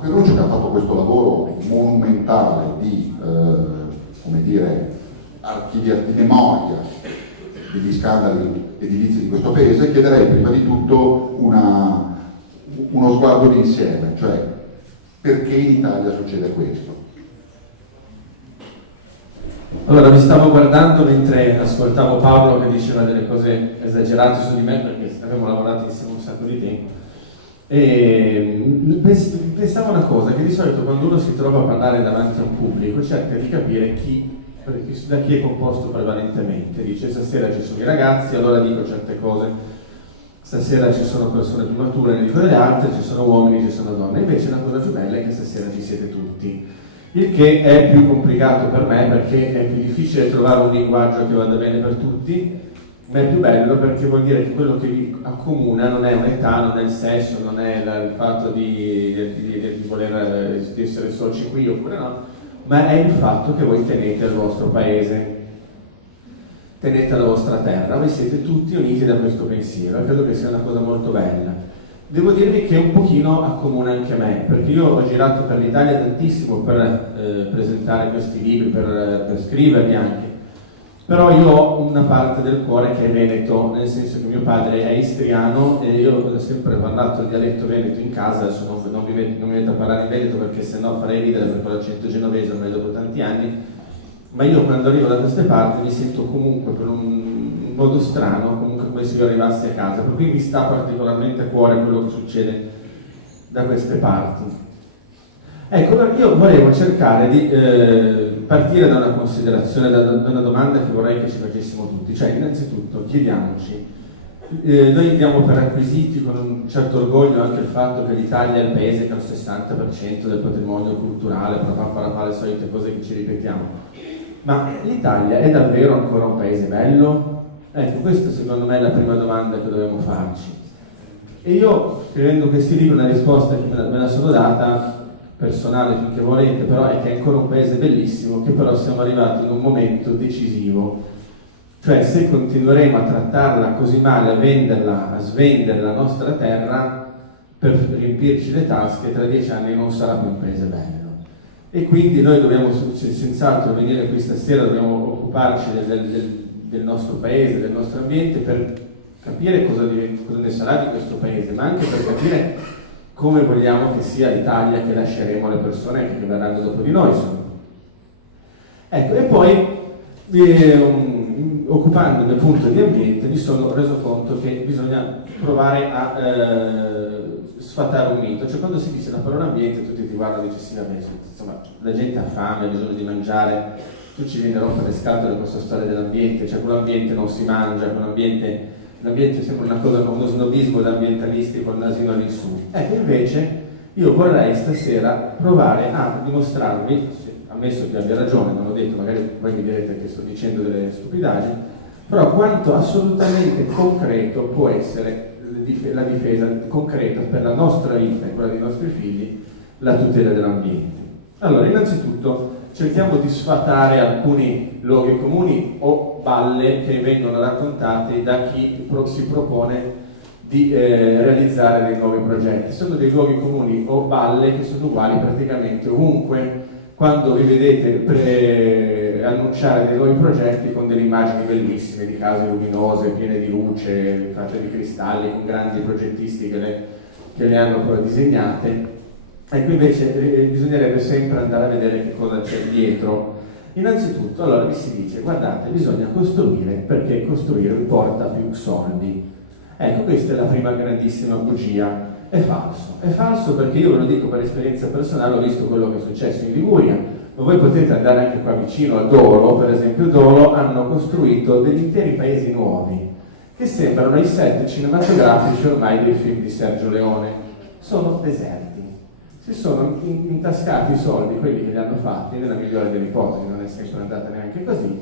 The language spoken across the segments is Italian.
Ferruccio, che ha fatto questo lavoro monumentale di, come dire, di memoria degli scandali edilizi di questo paese, chiederei prima di tutto uno sguardo d'insieme, cioè perché in Italia succede questo? Allora, vi stavo guardando mentre ascoltavo Paolo che diceva delle cose esagerate su di me, perché abbiamo lavorato insieme un sacco di tempo, e pensavo una cosa, che di solito quando uno si trova a parlare davanti a un pubblico cerca di capire da chi è composto prevalentemente. Dice: stasera ci sono i ragazzi, allora dico certe cose, stasera ci sono persone più mature, ne dico delle altre, ci sono uomini, ci sono donne. Invece la cosa più bella è che stasera ci siete tutti, il che è più complicato per me perché è più difficile trovare un linguaggio che vada bene per tutti, ma è più bello perché vuol dire che quello che vi accomuna non è un'età, non è il sesso, non è il fatto di voler essere soci qui oppure no, ma è il fatto che voi tenete al vostro paese, tenete alla vostra terra, voi siete tutti uniti da questo pensiero, e credo che sia una cosa molto bella. Devo dirvi che un pochino accomuna anche me, perché io ho girato per l'Italia tantissimo per presentare questi libri, per scriverli anche, però io ho una parte del cuore che è veneto, nel senso che mio padre è istriano e io ho sempre parlato il dialetto veneto in casa. Adesso non mi metto a parlare in veneto perché sennò farei ridere per l'accento genovese ormai dopo tanti anni, ma io quando arrivo da queste parti mi sento comunque per un modo strano, comunque come se io arrivassi a casa, per cui mi sta particolarmente a cuore quello che succede da queste parti. Ecco, perché io volevo cercare di partire da una considerazione, da una domanda che vorrei che ci facessimo tutti, cioè innanzitutto chiediamoci, noi diamo per acquisiti con un certo orgoglio anche il fatto che l'Italia è il paese che ha il 60% del patrimonio culturale, le solite cose che ci ripetiamo, ma l'Italia è davvero ancora un paese bello? Ecco, questa secondo me è la prima domanda che dobbiamo farci. E io, scrivendo questi libri, una risposta che me la sono data, personale finché volete, però è che è ancora un paese bellissimo, che però siamo arrivati in un momento decisivo. Cioè, se continueremo a trattarla così male, a svendere la nostra terra per riempirci le tasche, tra 10 anni non sarà più un paese bello. E quindi noi dobbiamo senz'altro venire qui stasera, dobbiamo occuparci del nostro paese, del nostro ambiente, per capire cosa ne sarà di questo paese, ma anche per capire come vogliamo che sia l'Italia che lasceremo alle persone che verranno dopo di noi. Ecco, e poi occupandomi appunto di ambiente mi sono reso conto che bisogna provare a sfatare un mito. Cioè, quando si dice la parola ambiente tutti ti guardano e dicono sì, vabbè, insomma, la gente ha fame, ha bisogno di mangiare, tu ci vieni a rompere le scatole con questa storia dell'ambiente, cioè quell'ambiente non si mangia, l'ambiente sembra una cosa con uno snobismo da ambientalisti col nasino all'insù. Ecco, invece io vorrei stasera provare a dimostrarvi, ammesso che abbia ragione, non ho detto, magari voi mi direte che sto dicendo delle stupidaggini, però quanto assolutamente concreto può essere la difesa concreta per la nostra vita e quella dei nostri figli, la tutela dell'ambiente. Allora, innanzitutto cerchiamo di sfatare alcuni luoghi comuni o balle che vengono raccontate da chi si propone di realizzare dei nuovi progetti. Sono dei luoghi comuni o balle che sono uguali praticamente ovunque quando vi vedete annunciare dei nuovi progetti con delle immagini bellissime di case luminose, piene di luce, fatte di cristalli, con grandi progettisti che le hanno poi disegnate. Ecco, invece bisognerebbe sempre andare a vedere che cosa c'è dietro. Innanzitutto, allora vi si dice, guardate, bisogna costruire perché costruire porta più soldi. Ecco, questa è la prima grandissima bugia. È falso perché io ve lo dico per esperienza personale, ho visto quello che è successo in Liguria, ma voi potete andare anche qua vicino a Dolo, per esempio. Dolo hanno costruito degli interi paesi nuovi che sembrano i set cinematografici ormai dei film di Sergio Leone. Sono deserti. Si sono intascati i soldi, quelli che li hanno fatti, nella migliore delle ipotesi, non è sempre andata neanche così.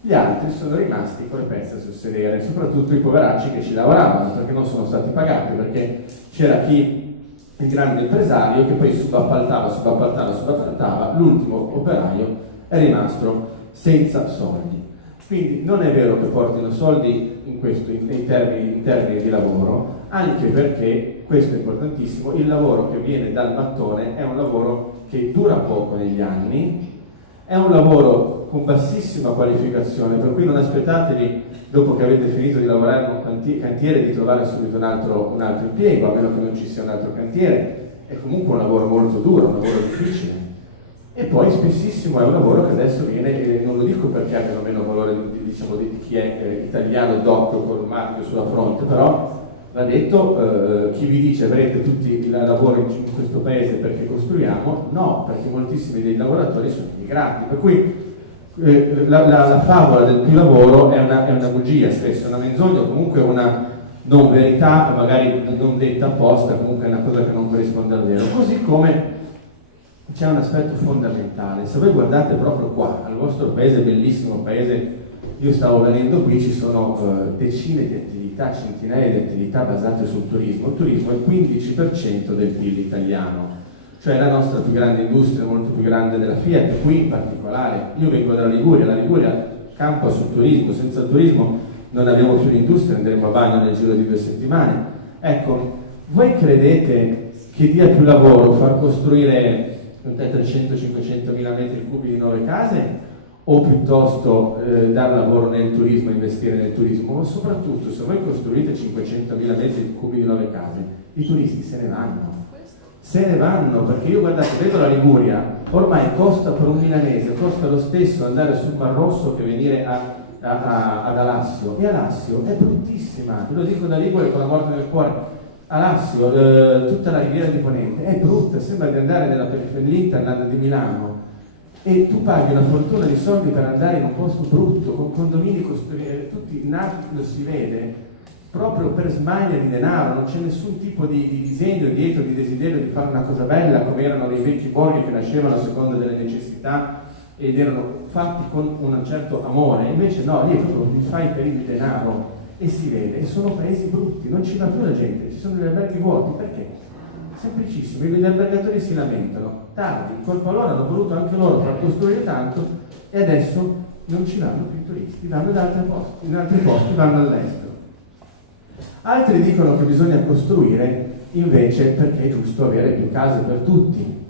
Gli altri sono rimasti con le pezze sul sedere, soprattutto i poveracci che ci lavoravano, perché non sono stati pagati, perché c'era chi, il grande impresario, che poi subappaltava, l'ultimo operaio è rimasto senza soldi. Quindi non è vero che portino soldi in termini di lavoro, anche perché questo è importantissimo, il lavoro che viene dal mattone è un lavoro che dura poco negli anni, è un lavoro con bassissima qualificazione, per cui non aspettatevi, dopo che avete finito di lavorare in un cantiere, di trovare subito un altro impiego, a meno che non ci sia un altro cantiere. È comunque un lavoro molto duro, un lavoro difficile. E poi spessissimo è un lavoro che adesso viene, non lo dico perché abbia meno valore diciamo, di chi è italiano doc con un marchio sulla fronte, però va detto, chi vi dice avrete tutti il lavoro in questo paese perché costruiamo, no, perché moltissimi dei lavoratori sono immigrati, per cui la favola del più lavoro è una bugia spesso, è una menzogna o comunque una non verità, magari non detta apposta, comunque è una cosa che non corrisponde al vero. Così come c'è un aspetto fondamentale, se voi guardate proprio qua, al vostro paese, bellissimo paese, io stavo venendo qui, ci sono decine di attività, centinaia di attività basate sul turismo. Il turismo è il 15% del PIL italiano, cioè la nostra più grande industria, molto più grande della Fiat, qui in particolare. Io vengo dalla Liguria, la Liguria campa sul turismo, senza il turismo non abbiamo più l'industria, andremo a bagno nel giro di 2 settimane. Ecco, voi credete che dia più lavoro far costruire 300-500 mila metri cubi di nuove case o piuttosto dar lavoro nel turismo, investire nel turismo? Ma soprattutto se voi costruite 500 mila metri cubi di nuove case, i turisti se ne vanno, perché io guardate, vedo la Liguria, ormai costa per un milanese, costa lo stesso andare sul Mar Rosso che venire ad Alassio, e Alassio è bruttissima, ve lo dico da Liguria con la morte nel cuore. Alassio, tutta la riviera di Ponente è brutta, sembra di andare nella periferia di Milano, e tu paghi una fortuna di soldi per andare in un posto brutto, con condomini tutti nati, lo si vede, proprio per smania di denaro, non c'è nessun tipo di disegno dietro, di desiderio di fare una cosa bella, come erano dei vecchi borghi che nascevano a seconda delle necessità ed erano fatti con un certo amore. Invece no, lì proprio mi fai per il denaro, e si vede, e sono paesi brutti, non ci va più la gente, ci sono gli alberghi vuoti, perché? Semplicissimo, gli albergatori si lamentano, tardi, colpa loro, hanno voluto anche loro far costruire tanto e adesso non ci vanno più i turisti, vanno da altri posti, in altri posti vanno all'estero. Altri dicono che bisogna costruire invece perché è giusto avere più case per tutti.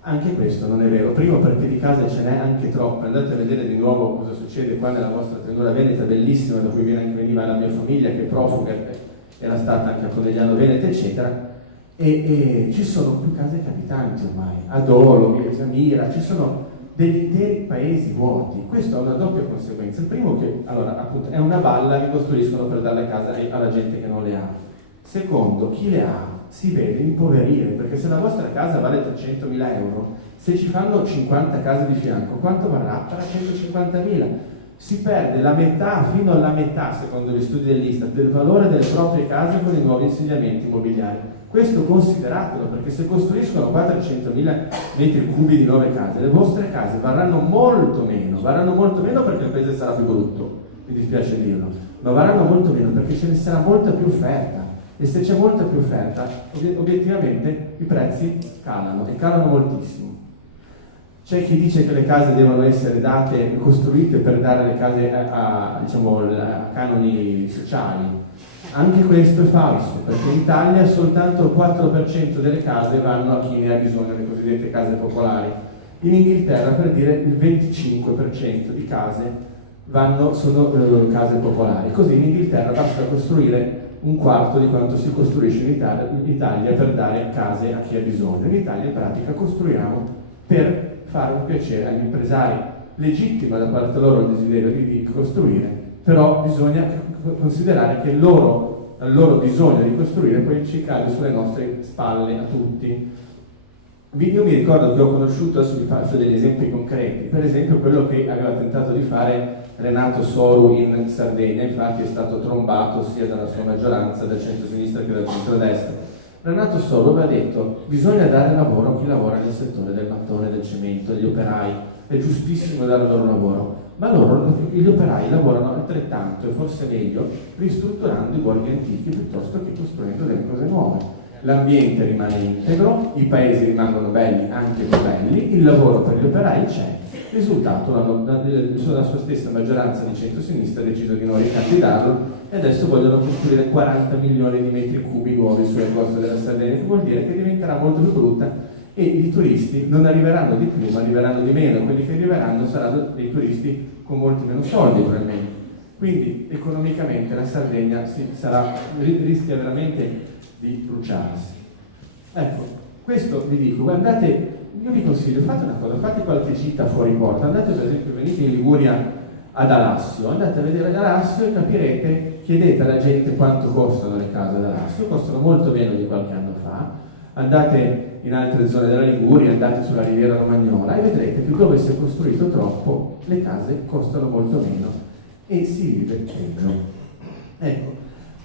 Anche questo non è vero, primo perché di case ce n'è anche troppe, andate a vedere di nuovo cosa succede qua nella vostra pianura veneta bellissima, da cui veniva la mia famiglia che è profuga, era stata anche a Conegliano Veneto eccetera, e ci sono più case che abitanti ormai, a Dolo, Via Zamira, ci sono degli interi paesi vuoti. Questo ha una doppia conseguenza. Il primo che, allora, appunto, è una balla che costruiscono per dare le case alla gente che non le ha. Secondo, chi le ha si vede impoverire, perché se la vostra casa vale 300.000 euro, se ci fanno 50 case di fianco, quanto varrà? Varrà 150.000. Si perde la metà, fino alla metà, secondo gli studi dell'Istat, del valore delle proprie case con i nuovi insediamenti immobiliari. Questo consideratelo, perché se costruiscono 400.000 metri cubi di nuove case, le vostre case varranno molto meno perché il paese sarà più brutto, mi dispiace dirlo, ma varranno molto meno perché ce ne sarà molta più offerta, e se c'è molta più offerta, obiettivamente i prezzi calano, e calano moltissimo. C'è chi dice che le case devono essere costruite per dare le case a canoni sociali. Anche questo è falso, perché in Italia soltanto il 4% delle case vanno a chi ne ha bisogno, le cosiddette case popolari. In Inghilterra, per dire, il 25% di case sono case popolari. Così in Inghilterra basta costruire un quarto di quanto si costruisce in Italia per dare case a chi ha bisogno. In Italia in pratica costruiamo per fare un piacere agli impresari. Legittima da parte loro il desiderio di costruire, però bisogna considerare che il loro bisogno di costruire poi ci cade sulle nostre spalle a tutti. Io mi ricordo che ho conosciuto, adesso vi faccio degli esempi concreti, per esempio quello che aveva tentato di fare Renato Soru in Sardegna, infatti è stato trombato sia dalla sua maggioranza del centro-sinistra che dal centro-destra. Renato Soru aveva detto: bisogna dare lavoro a chi lavora nel settore del mattone, del cemento, agli operai, è giustissimo dare loro lavoro, ma gli operai lavorano altrettanto e forse meglio ristrutturando i borghi antichi piuttosto che costruendo delle cose nuove. L'ambiente rimane integro, i paesi rimangono belli, anche più belli, il lavoro per gli operai c'è, Risultato, la sua stessa maggioranza di centro-sinistra ha deciso di non ricandidarlo e adesso vogliono costruire 40 milioni di metri cubi nuovi sulle coste della Sardegna, che vuol dire che diventerà molto più brutta e i turisti non arriveranno di più, ma arriveranno di meno. Quelli che arriveranno saranno dei turisti con molti meno soldi, probabilmente. Quindi economicamente la Sardegna rischia veramente di bruciarsi. Ecco, questo vi dico, guardate, io vi consiglio, fate una cosa, fate qualche gita fuori porta, andate per esempio, venite in Liguria ad Alassio, andate a vedere ad Alassio e capirete, chiedete alla gente quanto costano le case ad Alassio, costano molto meno di qualche anno fa, andate in altre zone della Liguria, andate sulla riviera romagnola e vedrete che dove si è costruito troppo le case costano molto meno e si vive peggio. Ecco,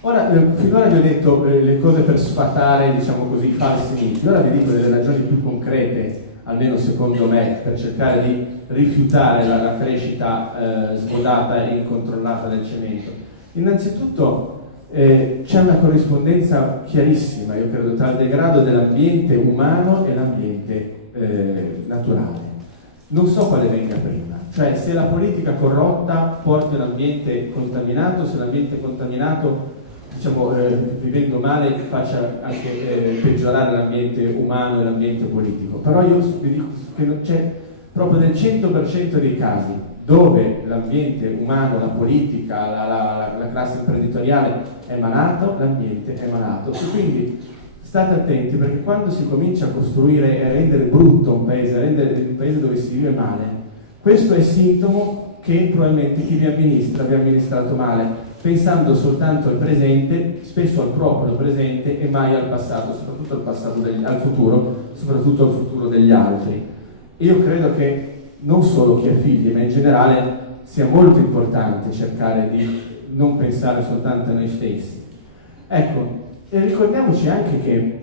ora finora vi ho detto le cose per sfatare, diciamo così, i falsi miti, ora vi dico delle ragioni più concrete, almeno secondo me, per cercare di rifiutare la crescita sbodata e incontrollata del cemento. Innanzitutto c'è una corrispondenza chiarissima, io credo, tra il degrado dell'ambiente umano e l'ambiente naturale. Non so quale venga prima, cioè se la politica corrotta porti un ambiente contaminato, se l'ambiente contaminato, diciamo, vivendo male, faccia anche peggiorare l'ambiente umano e l'ambiente politico. Però io vi dico che non c'è proprio nel 100% dei casi dove l'ambiente umano, la politica, la classe imprenditoriale è malato, l'ambiente è malato. E quindi state attenti, perché quando si comincia a costruire e a rendere brutto un paese, a rendere un paese dove si vive male, questo è sintomo che probabilmente chi vi amministra vi ha amministrato male, pensando soltanto al presente, spesso al proprio presente e mai al passato, soprattutto al futuro, soprattutto al futuro degli altri. Io credo che non solo chi ha figli, ma in generale sia molto importante cercare di non pensare soltanto a noi stessi. Ecco, e ricordiamoci anche che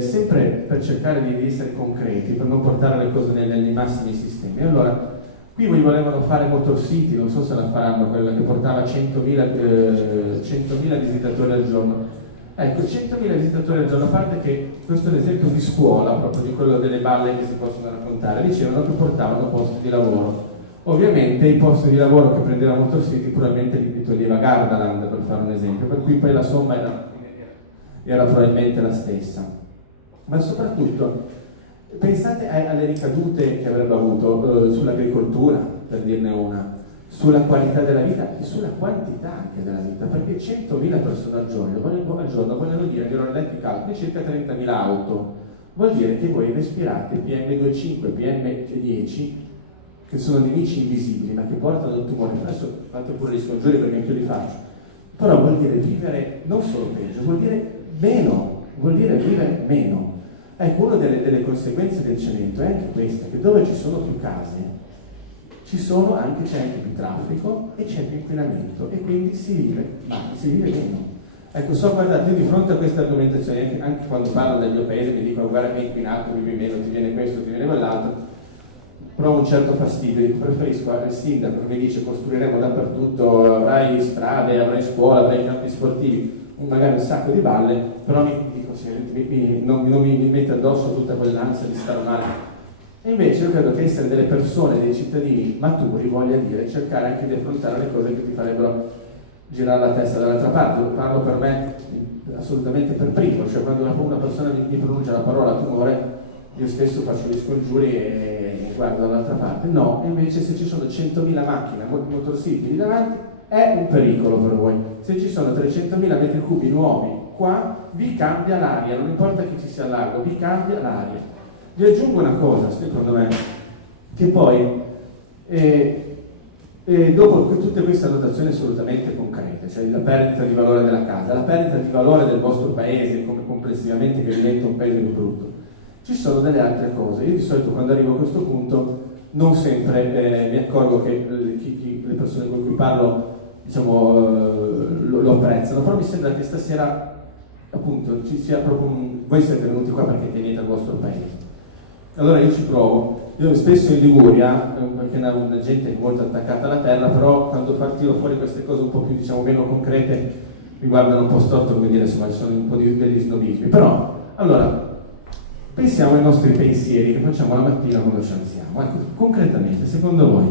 sempre per cercare di essere concreti, per non portare le cose nei massimi sistemi. Allora, qui volevano fare Motor City, non so se la faranno, quella che portava 100.000 visitatori al giorno. Ecco, 100.000 visitatori al giorno, a parte che questo è l'esempio di scuola, proprio di quello delle balle che si possono raccontare, dicevano che portavano posti di lavoro. Ovviamente i posti di lavoro che prendeva Motor City probabilmente li toglieva Gardaland, per fare un esempio, per cui poi la somma era probabilmente la stessa. Ma soprattutto pensate alle ricadute che avrebbe avuto sull'agricoltura, per dirne una, sulla qualità della vita e sulla quantità anche della vita, perché 100.000 persone al giorno vogliono dire, che erano letti calcoli, circa 30.000 auto, vuol dire che voi respirate PM2,5, PM10, che sono nemici invisibili, ma che portano il tumore. Adesso fate pure gli scongiuri perché anche io li faccio. Però vuol dire vivere non solo peggio, vuol dire meno, vuol dire vivere meno. Ecco, una delle conseguenze del cemento è anche questa, che dove ci sono più case, c'è anche più traffico e c'è più inquinamento e quindi si vive meno. Ecco, guardate, io di fronte a queste argomentazioni, anche quando parlo del mio paese mi dicono guarda che è inquinato, vivi meno, ti viene questo, ti viene quell'altro, provo un certo fastidio, preferisco il sindaco che mi dice costruiremo dappertutto, avrai strade, avrai scuola, avrai campi sportivi, magari un sacco di balle, però non mi mette addosso tutta quell'ansia di stare male. E invece io credo che essere delle persone, dei cittadini maturi, voglia dire cercare anche di affrontare le cose che ti farebbero girare la testa dall'altra parte. Lo parlo per me assolutamente per primo, cioè quando una persona mi pronuncia la parola tumore, io stesso faccio gli scongiuri e guardo dall'altra parte. No, invece se ci sono 100.000 macchine, Motor City lì davanti, è un pericolo per voi. Se ci sono 300.000 metri cubi nuovi qua, vi cambia l'aria, non importa che ci sia largo, vi cambia l'aria. Vi aggiungo una cosa, secondo me, che poi, dopo tutte queste annotazioni assolutamente concrete, cioè la perdita di valore della casa, la perdita di valore del vostro paese, come complessivamente che diventa un paese più brutto, ci sono delle altre cose. Io di solito quando arrivo a questo punto non sempre mi accorgo che le persone con cui parlo, diciamo, lo apprezzano, però mi sembra che stasera appunto ci sia proprio voi siete venuti qua perché tenete al vostro paese. Allora io ci provo. Io spesso in Liguria, perché è una gente molto attaccata alla terra, però quando tiro fuori queste cose un po' più, diciamo, meno concrete, mi guardano un po' storto, come dire, insomma, ci sono un po' degli snobismi. Però, allora, Pensiamo ai nostri pensieri che facciamo la mattina quando ci alziamo. Ecco, concretamente, secondo voi,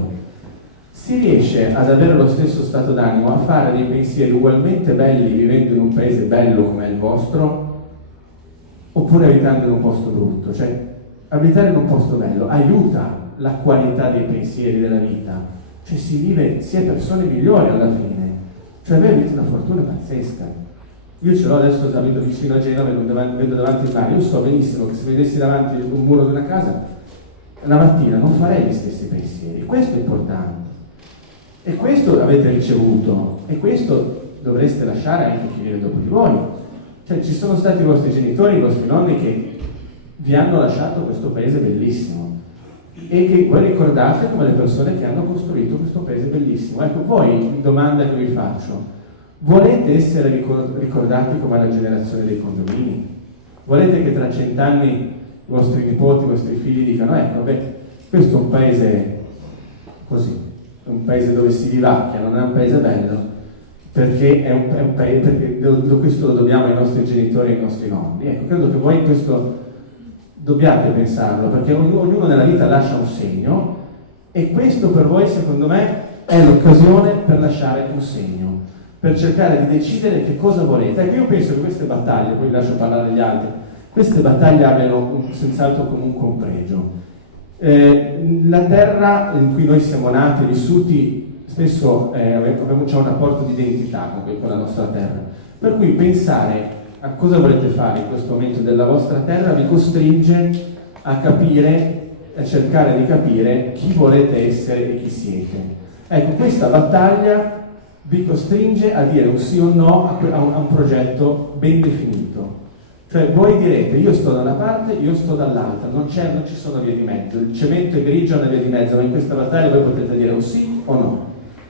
si riesce ad avere lo stesso stato d'animo, a fare dei pensieri ugualmente belli vivendo in un paese bello come il vostro, oppure abitando in un posto brutto? Cioè, abitare in un posto bello aiuta la qualità dei pensieri della vita, cioè si vive, si è persone migliori alla fine. Cioè voi avete una fortuna pazzesca. Io ce l'ho adesso, abito vicino a Genova e vedo davanti il mare. Io so benissimo che se vedessi davanti un muro di una casa, la mattina non farei gli stessi pensieri. Questo è importante. E questo avete ricevuto, e questo dovreste lasciare anche chi viene dopo di voi. Cioè ci sono stati i vostri genitori, i vostri nonni che vi hanno lasciato questo paese bellissimo e che voi ricordate come le persone che hanno costruito questo paese bellissimo. Ecco, voi, domanda che vi faccio, volete essere ricordati come la generazione dei condomini? Volete che tra 100 anni i vostri nipoti, i vostri figli dicano ecco, beh, questo è un paese così, è un paese dove si vivacchia, non è un paese bello, perché è un paese, perché questo lo dobbiamo ai nostri genitori e ai nostri nonni. Ecco, credo che voi questo dobbiate pensarlo, perché ognuno nella vita lascia un segno e questo per voi, secondo me, è l'occasione per lasciare un segno, per cercare di decidere che cosa volete. Ecco, io penso che queste battaglie, poi vi lascio parlare gli altri, queste battaglie abbiano senz'altro comunque un pregio. La terra in cui noi siamo nati, vissuti, spesso c'è un rapporto di identità con la nostra terra, per cui pensare a cosa volete fare in questo momento della vostra terra vi costringe a capire, a cercare di capire chi volete essere e chi siete. Ecco, questa battaglia vi costringe a dire un sì o no a un progetto ben definito. Cioè voi direte io sto da una parte, io sto dall'altra, non ci sono vie di mezzo, il cemento è grigio, non è via di mezzo, ma in questa battaglia voi potete dire un sì o no.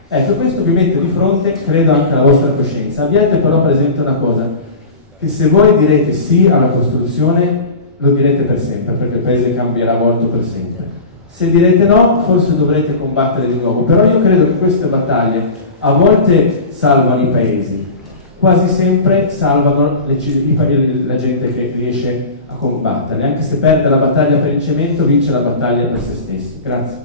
Ecco, questo vi mette di fronte, credo, anche alla vostra coscienza. Abbiate però presente una cosa, che se voi direte sì alla costruzione, lo direte per sempre, perché il paese cambierà molto per sempre. Se direte no, forse dovrete combattere di nuovo, però io credo che queste battaglie a volte salvano i paesi, quasi sempre salvano la gente che riesce a combattere, anche se perde la battaglia per il cemento, vince la battaglia per se stessi. Grazie.